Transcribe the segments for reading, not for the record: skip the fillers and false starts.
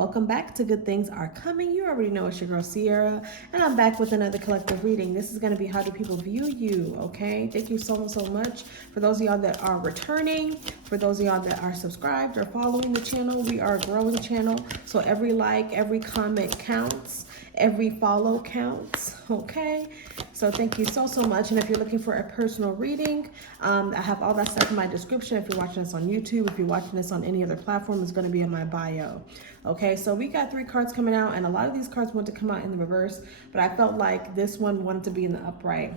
welcome back to Good Things Are Coming. You already know it's your girl Sierra, and I'm back with another collective reading. This is going to be how do people view you, okay? Thank you so much. For those of y'all that are returning, for those of y'all that are subscribed or following the channel, we are a growing channel, so every like, every comment counts. Every follow counts, okay? So thank you so much. And if you're looking for a personal reading, I have all that stuff in my description. If you're watching this on YouTube, if you're watching this on any other platform, it's going to be in my bio. Okay, so we got 3 cards coming out, and a lot of these cards want to come out in the reverse, but I felt like this one wanted to be in the upright.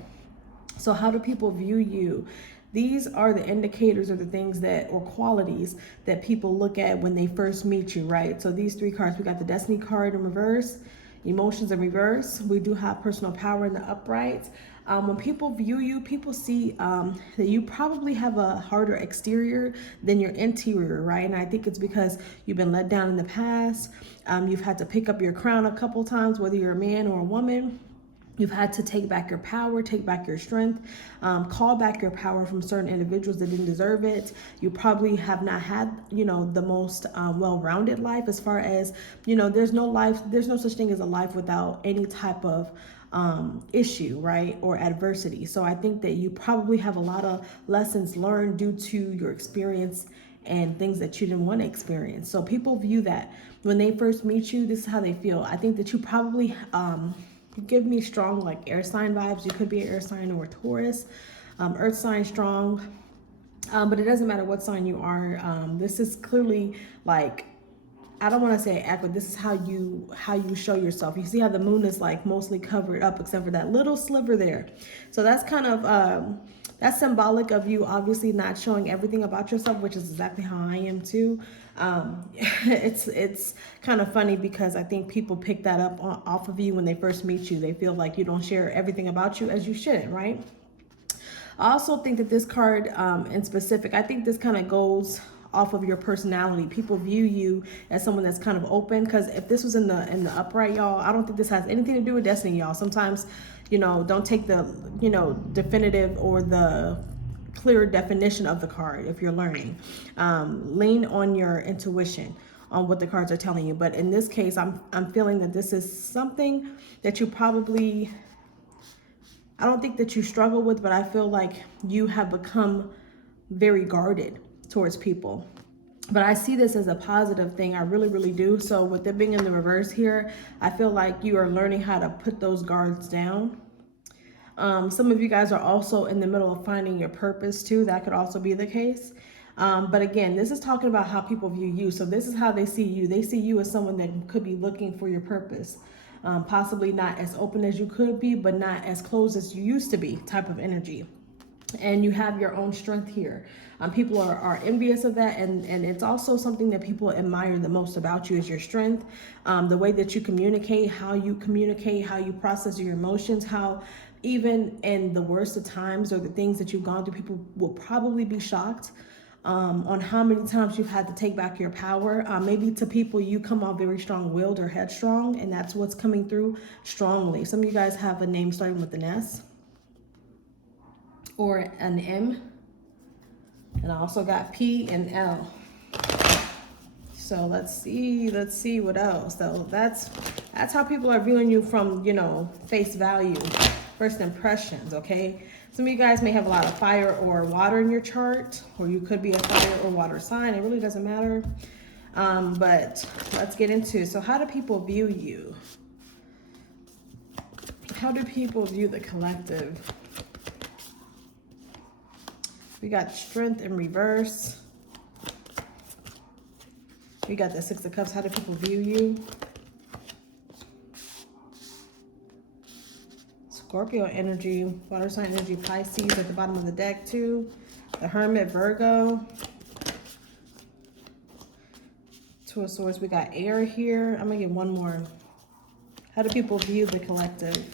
So how do people view you? These are the indicators or the things that, or qualities that people look at when they first meet you, right? So these 3 cards, we got the Destiny card in reverse, emotions in reverse. We do have personal power in the upright. When people view you, people see that you probably have a harder exterior than your interior, right? And I think it's because you've been let down in the past. You've had to pick up your crown a couple times, whether you're a man or a woman. You've had to take back your power, take back your strength, call back your power from certain individuals that didn't deserve it. You probably have not had, the most well-rounded life as far as, there's no such thing as a life without any type of issue, right, or adversity. So I think that you probably have a lot of lessons learned due to your experience and things that you didn't want to experience. So people view that when they first meet you, this is how they feel. I think that you probably you give me strong like air sign vibes. You could be an air sign or a Taurus, earth sign strong, but it doesn't matter what sign you are. This is clearly like, I don't want to say act, but this is how you show yourself. You see how the moon is like mostly covered up except for that little sliver there. So that's kind of that's symbolic of you obviously not showing everything about yourself, which is exactly how I am too. It's kind of funny because I think people pick that up off of you when they first meet you. They feel like you don't share everything about you, as you shouldn't, right? I also think that this card in specific, I think this kind of goes off of your personality. People view you as someone that's kind of open, because if this was in the upright, y'all, I don't think this has anything to do with destiny, y'all. Sometimes, don't take the, definitive or the clear definition of the card if you're learning. Lean on your intuition on what the cards are telling you. But in this case, I'm feeling that this is something that you probably, I don't think that you struggle with, but I feel like you have become very guarded towards people. But I see this as a positive thing. I really do. So with it being in the reverse here, I feel like you are learning how to put those guards down. Some of you guys are also in the middle of finding your purpose too. That could also be the case. But again, this is talking about how people view you. So this is how they see you. They see you as someone that could be looking for your purpose. Possibly not as open as you could be, but not as closed as you used to be type of energy. And you have your own strength here. People are envious of that, and it's also something that people admire the most about you is your strength, the way that you communicate, how you process your emotions, how even in the worst of times or the things that you've gone through, people will probably be shocked on how many times you've had to take back your power. Maybe to people you come off very strong-willed or headstrong, and that's what's coming through strongly. Some of you guys have a name starting with an S or an M, and I also got P and L. So let's see what else. So that's how people are viewing you from, face value, first impressions, okay? Some of you guys may have a lot of fire or water in your chart, or you could be a fire or water sign. It really doesn't matter. But let's get into it. So how do people view you? How do people view the collective? We got strength in reverse. We got the 6 of Cups. How do people view you? Scorpio energy, water sign energy, Pisces at the bottom of the deck too. The Hermit, Virgo. 2 of Swords. We got air here. I'm gonna get one more. How do people view the collective?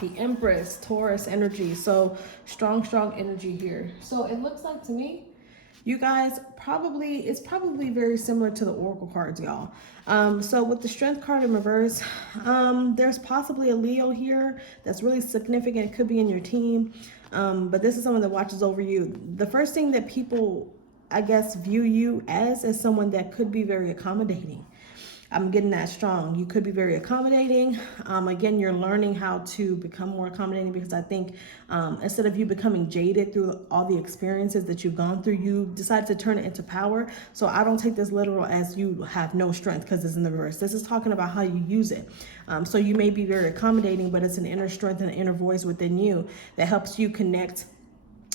The Empress, Taurus energy. So strong energy here. So it looks like to me, you guys it's probably very similar to the Oracle cards, y'all. So with the Strength card in reverse, there's possibly a Leo here that's really significant. It could be in your team, but this is someone that watches over you. The first thing that people I guess, view you as someone that could be very accommodating. I'm getting that strong. You could be very accommodating. Again, you're learning how to become more accommodating, because I think instead of you becoming jaded through all the experiences that you've gone through, you decide to turn it into power. So I don't take this literal as you have no strength, because it's in the reverse. This is talking about how you use it. So you may be very accommodating, but it's an inner strength and an inner voice within you that helps you connect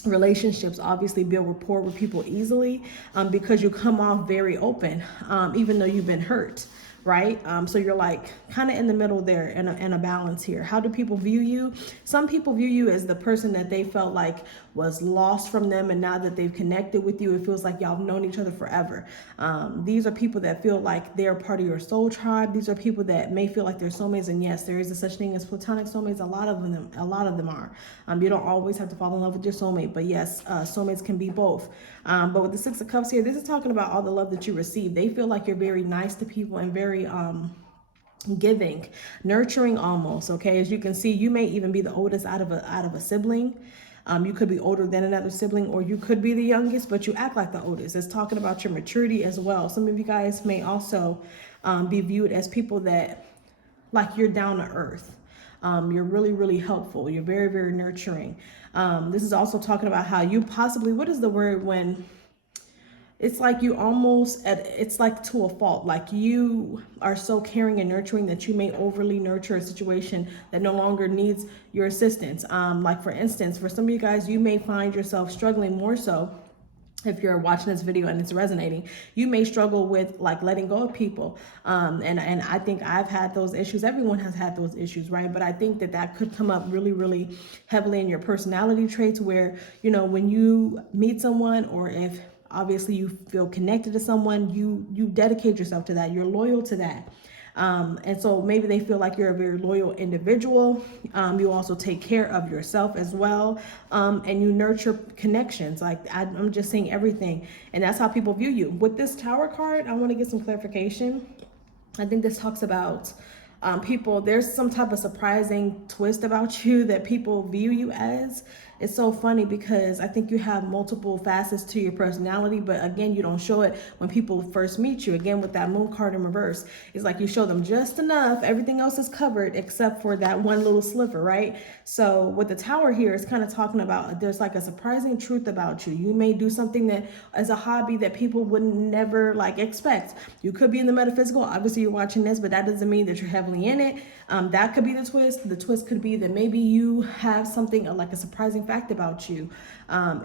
relationships, obviously build rapport with people easily, because you come off very open, even though you've been hurt, right? So you're like kind of in the middle there, in a balance here. How do people view you? Some people view you as the person that they felt like was lost from them, and now that they've connected with you, it feels like y'all have known each other forever. These are people that feel like they're part of your soul tribe. These are people that may feel like they're soulmates, and yes, there is a such thing as platonic soulmates. A lot of them are. You don't always have to fall in love with your soulmate, but yes, soulmates can be both. But with the Six of Cups here, this is talking about all the love that you receive. They feel like you're very nice to people and very giving, nurturing almost. Okay, as you can see, you may even be the oldest out of a sibling. You could be older than another sibling, or you could be the youngest, but you act like the oldest. It's talking about your maturity as well. Some of you guys may also be viewed as people that, like, you're down to earth. You're really, really helpful. You're very, very nurturing. This is also talking about how you possibly, what is the word when it's like you almost, it's like to a fault, like you are so caring and nurturing that you may overly nurture a situation that no longer needs your assistance. Like for instance, for some of you guys, you may find yourself struggling more so. If you're watching this video and it's resonating, you may struggle with like letting go of people. And I think I've had those issues. Everyone has had those issues, right? But I think that could come up really, really heavily in your personality traits, where, you know, when you meet someone, or if obviously you feel connected to someone, you dedicate yourself to that. You're loyal to that. And so maybe they feel like you're a very loyal individual. You also take care of yourself as well. And you nurture connections. Like I'm just saying everything. And that's how people view you. With this Tower card, I want to get some clarification. I think this talks about people, there's some type of surprising twist about you that people view you as. It's so funny because I think you have multiple facets to your personality, but again, you don't show it when people first meet you. Again, with that Moon card in reverse, it's like you show them just enough. Everything else is covered except for that one little sliver, right? So with the Tower here, it's kind of talking about there's like a surprising truth about you. You may do something that as a hobby that people would never like expect. You could be in the metaphysical. Obviously, you're watching this, but that doesn't mean that you're heavily in it. That could be the twist. The twist could be that maybe you have something like a surprising fact about you.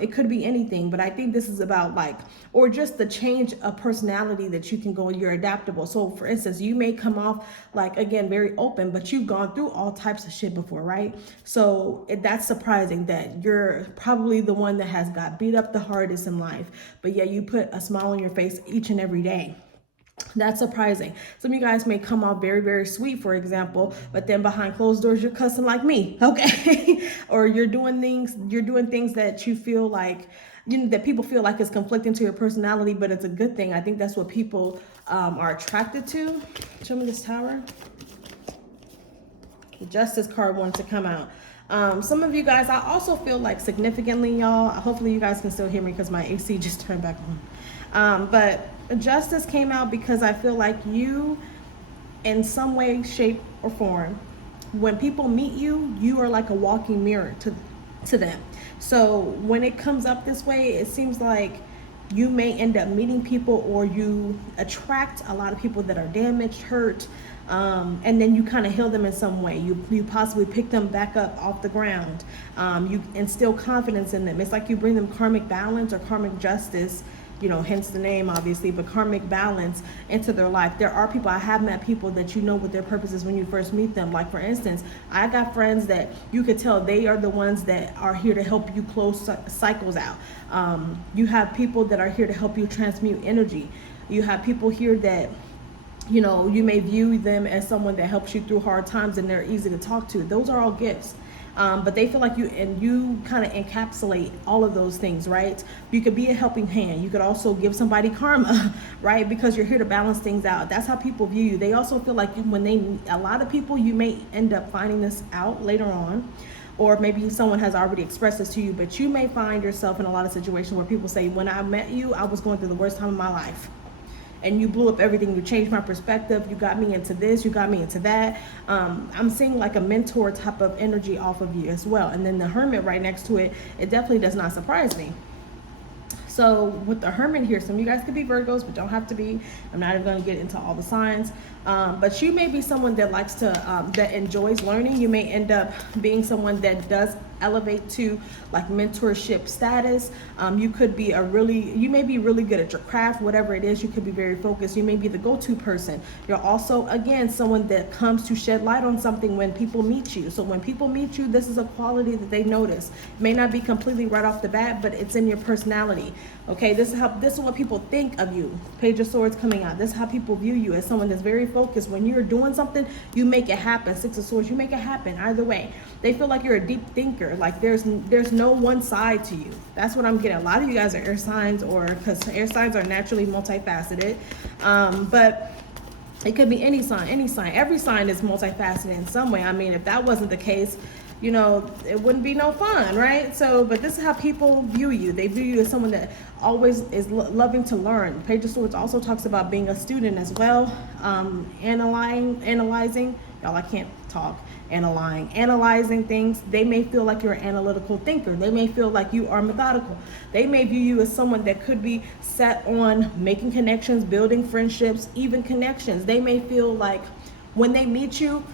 It could be anything, but I think this is about like, or just the change of personality that you can go, you're adaptable. So for instance, you may come off like, again, very open, but you've gone through all types of shit before, right? So that's surprising that you're probably the one that has got beat up the hardest in life, but yet you put a smile on your face each and every day. That's surprising. Some of you guys may come off very, very sweet, for example, but then behind closed doors, you're cussing like me, okay? Or you're doing things that you feel like, you know, that people feel like is conflicting to your personality, but it's a good thing. I think that's what people are attracted to. Show me this Tower. The Justice card wanted to come out. Some of you guys, I also feel like significantly, y'all, hopefully you guys can still hear me because my AC just turned back on. But Justice came out because I feel like you, in some way, shape, or form, when people meet you, you are like a walking mirror to them. So when it comes up this way, it seems like you may end up meeting people, or you attract a lot of people that are damaged, hurt, and then you kind of heal them in some way. You possibly pick them back up off the ground. You instill confidence in them. It's like you bring them karmic balance or karmic justice, you know, hence the name obviously, but karmic balance into their life. There are people, I have met people that you know what their purpose is when you first meet them. Like for instance, I got friends that you could tell they are the ones that are here to help you close cycles out. You have people that are here to help you transmute energy. You have people here that, you know, you may view them as someone that helps you through hard times and they're easy to talk to. Those are all gifts. But they feel like you kind of encapsulate all of those things, right? You could be a helping hand. You could also give somebody karma, right? Because you're here to balance things out. That's how people view you. They also feel like a lot of people, you may end up finding this out later on, or maybe someone has already expressed this to you, but you may find yourself in a lot of situations where people say, when I met you, I was going through the worst time of my life. And you blew up everything. You changed my perspective. You got me into this. You got me into that. I'm seeing like a mentor type of energy off of you as well. And then the Hermit right next to it, it definitely does not surprise me. So with the Hermit here, some of you guys could be Virgos, but don't have to be. I'm not even going to get into all the signs. But you may be someone that likes to, that enjoys learning. You may end up being someone that does elevate to like mentorship status. You may be really good at your craft, whatever it is. You could be very focused. You may be the go-to person. You're also, again, someone that comes to shed light on something when people meet you. So when people meet you, this is a quality that they notice. It may not be completely right off the bat, but it's in your personality. Okay, this is what people think of you. Page of Swords coming out. This is how people view you, as someone that's very focused. When you're doing something, you make it happen. Six of Swords, you make it happen either way. They feel like you're a deep thinker. Like there's no one side to you. That's what I'm getting. A lot of you guys are air signs, or because air signs are naturally multifaceted. But it could be any sign. Every sign is multifaceted in some way. I mean, if that wasn't the case, you know, it wouldn't be no fun, right? So, but this is how people view you. They view you as someone that always is loving to learn. Page of Swords also talks about being a student as well. Analyzing, y'all, I can't talk. Analyzing things. They may feel like you're an analytical thinker. They may feel like you are methodical. They may view you as someone that could be set on making connections, building friendships, even connections. They may feel like when they meet you,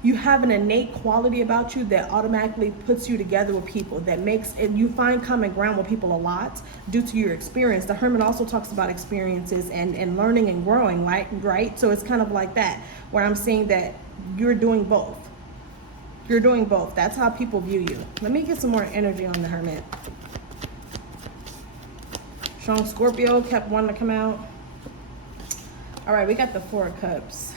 you have an innate quality about you that automatically puts you together with people, that makes it, you find common ground with people a lot due to your experience. The Hermit also talks about experiences and learning and growing, right? So it's kind of like that, where I'm seeing that you're doing both. You're doing both. That's how people view you. Let me get some more energy on the Hermit. Strong Scorpio kept wanting to come out. All right, we got the Four of Cups.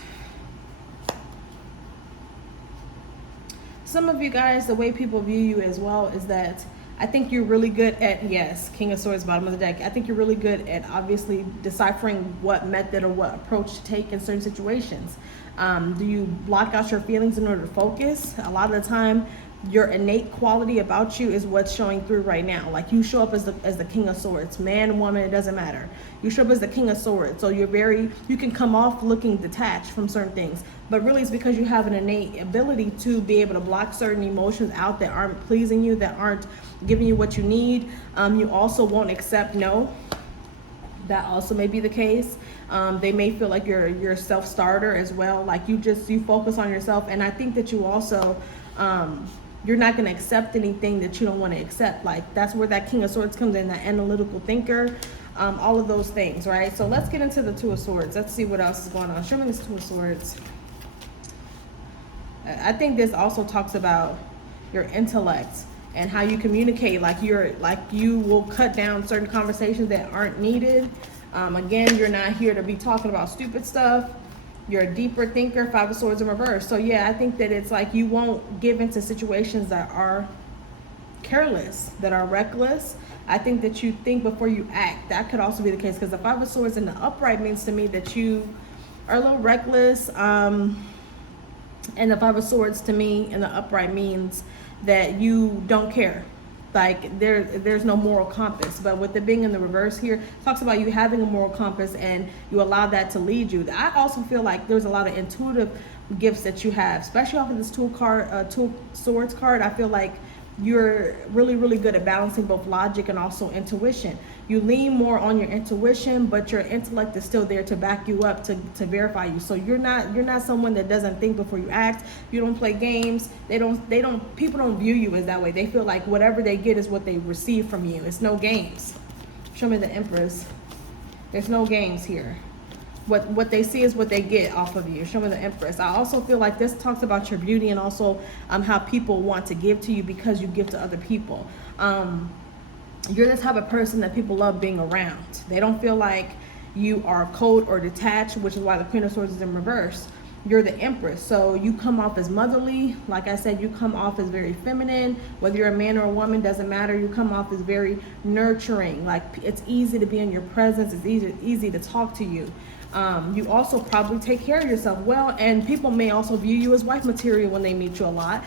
Some of you guys, the way people view you as well is that I think you're really good at, yes, King of Swords, bottom of the deck. I think you're really good at obviously deciphering what method or what approach to take in certain situations. Do you block out your feelings in order to focus? A lot of the time, your innate quality about you is what's showing through right now. Like you show up as the King of Swords, man, woman, it doesn't matter. You show up as the King of Swords, so you can come off looking detached from certain things, but really it's because you have an innate ability to be able to block certain emotions out that aren't pleasing you, that aren't giving you what you need. You also won't accept no. That also may be the case. They may feel like you're a self-starter as well. Like you focus on yourself, and I think that you also you're not going to accept anything that you don't want to accept. Like that's where that King of Swords comes in, that analytical thinker, all of those things, right? So let's get into the Two of Swords. Let's see what else is going on. Show me this Two of Swords. I think this also talks about your intellect and how you communicate. Like you will cut down certain conversations that aren't needed. Again, you're not here to be talking about stupid stuff. You're a deeper thinker. Five of Swords in reverse. So yeah, I think that it's like you won't give into situations that are careless, that are reckless. I think that you think before you act. That could also be the case, because the Five of Swords in the upright means to me that you are a little reckless. And the Five of Swords to me in the upright means that you don't care. Like there's no moral compass. But with it being in the reverse here, it talks about you having a moral compass and you allow that to lead you. I also feel like there's a lot of intuitive gifts that you have, especially off of this Two of Swords card. I feel like you're really, really good at balancing both logic and also intuition. You lean more on your intuition, but your intellect is still there to back you up, to verify you. So you're not someone that doesn't think before you act. You don't play games. People don't view you as that way. They feel like whatever they get is what they receive from you. It's no games. Show me the Empress. There's no games here. What they see is what they get off of you. Show me the Empress. I also feel like this talks about your beauty and also how people want to give to you because you give to other people. You're the type of person that people love being around. They don't feel like you are cold or detached, which is why the Queen of Swords is in reverse. You're the Empress, so you come off as motherly. Like I said, you come off as very feminine. Whether you're a man or a woman, doesn't matter. You come off as very nurturing. Like it's easy to be in your presence. It's easy to talk to you. You also probably take care of yourself well, and people may also view you as wife material when they meet you a lot.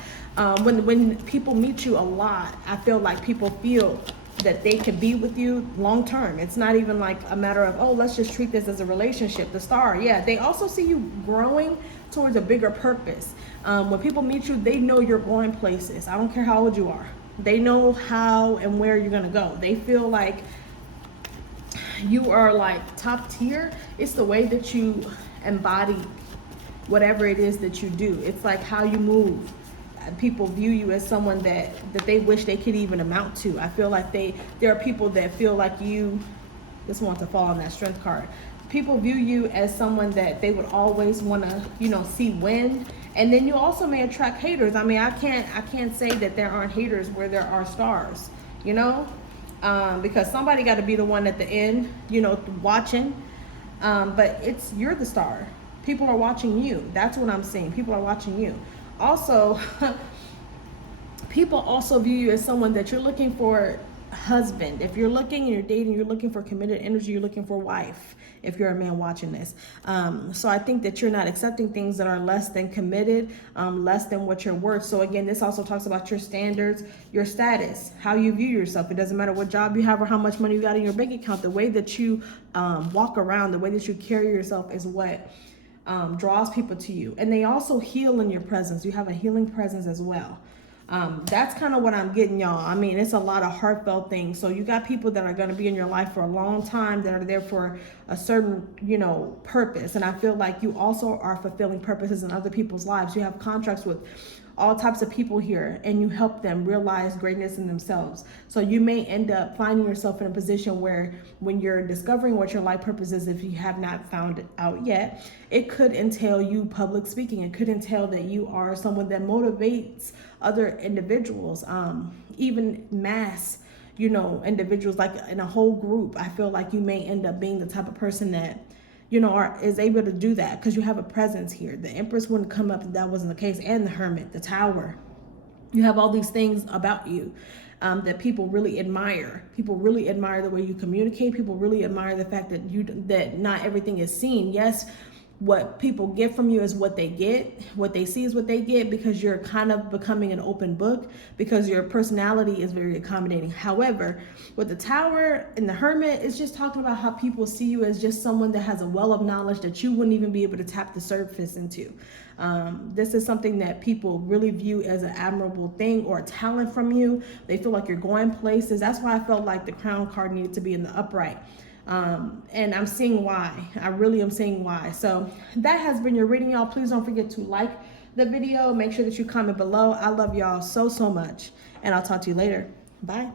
When people meet you a lot, I feel like people feel that they can be with you long term. It's not even like a matter of, oh, let's just treat this as a relationship. The star, yeah, they also see you growing towards a bigger purpose. When people meet you, they know you're going places. I don't care how old you are. They know how and where you're gonna go. They feel like you are like top tier. It's the way that you embody whatever it is that you do. It's like how you move. People view you as someone that they wish they could even amount to. I feel like there are people that feel like you, this wants to fall on that strength card. People view you as someone that they would always want to, see win. And then you also may attract haters. I mean, I can't say that there aren't haters where there are stars, because somebody got to be the one at the end, watching. But you're the star. People are watching you. That's what I'm saying. People are watching you. Also, people also view you as someone that you're looking for husband. If you're looking and you're dating, you're looking for committed energy, you're looking for wife, if you're a man watching this. So I think that you're not accepting things that are less than committed, less than what you're worth. So again, this also talks about your standards, your status, how you view yourself. It doesn't matter what job you have or how much money you got in your bank account. The way that you walk around, the way that you carry yourself is what draws people to you. And they also heal in your presence. You have a healing presence as well. That's kind of what I'm getting, y'all. I mean, it's a lot of heartfelt things. So you got people that are going to be in your life for a long time, that are there for a certain, purpose. And I feel like you also are fulfilling purposes in other people's lives. You have contracts with all types of people here, and you help them realize greatness in themselves. So you may end up finding yourself in a position where when you're discovering what your life purpose is, if you have not found it out yet, it could entail you public speaking. It could entail that you are someone that motivates other individuals, even mass, individuals, like in a whole group. I feel like you may end up being the type of person that is able to do that because you have a presence here. The Empress wouldn't come up if that wasn't the case, and the Hermit, the Tower. You have all these things about you that people really admire. People really admire the way you communicate. People really admire the fact that not everything is seen. Yes, what people get from you is what they get. What they see is what they get, because you're kind of becoming an open book, because your personality is very accommodating. However, with the Tower and the Hermit, it's just talking about how people see you as just someone that has a well of knowledge that you wouldn't even be able to tap the surface into. This is something that people really view as an admirable thing or a talent from you. They feel like you're going places. That's why I felt like the Crown card needed to be in the upright. And I'm seeing why. I really am seeing why. So that has been your reading, y'all. Please don't forget to like the video. Make sure that you comment below. I love y'all so much, and I'll talk to you later. Bye.